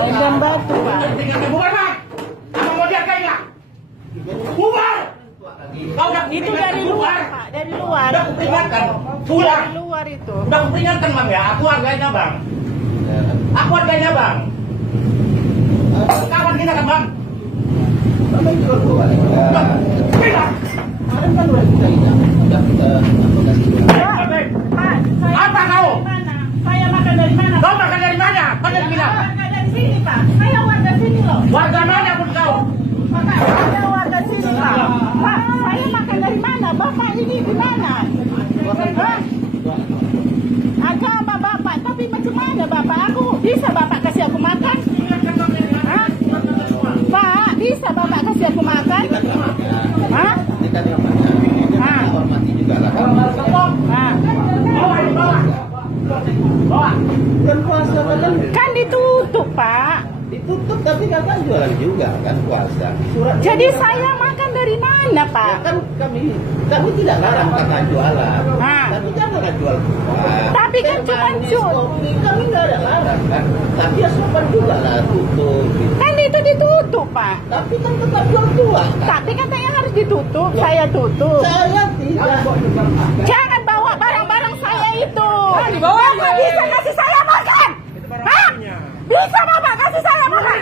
Megang batu, Pak. Bubar, Pak. Apa mau dia kayaknya? Bubar. Kau udah Itu dari luar, Pak. Dari luar. Udah kuperingatkan. Pulang. Dari luar itu. Udah kuperingatkan, Bang ya. Aku harganya, Bang. Aku harganya, Bang. Kawan kita kan, Bang? Apa kau? Saya makan dari mana? Kau makan dari mana? Kau dari mana? Makan dari sini, Pak. Saya warga sini loh. Warga mana pun kau? Pak, saya warga sini, Pak. Pak, saya makan dari mana? Bapak ini di mana? Hah? Agama Bapak, tapi macam mana Bapak? Aku bisa Bapak kasih aku makan? Hah? Pak, bisa Bapak kasih aku makan? Hah? Kan ditutup, Pak. Ditutup tapi kakak jualan juga kan puasa. Jadi saya makan dari mana, Pak? Ya, kan kami tidak larang kakak jualan. Tapi jangan jual buah. Tapi kan cuma kami nggak ada larang kan. Tapi ya sopan juga lah tutup. Gitu. kan itu ditutup, Pak. Tapi kan tetap jual buah. Kan? Tapi katanya harus ditutup. Saya tutup. Saya tidak. Jangan bawa barang-barang saya itu. Bapak bisa kasih saya makan? Hah? Bisa Bapak kasih saya makan?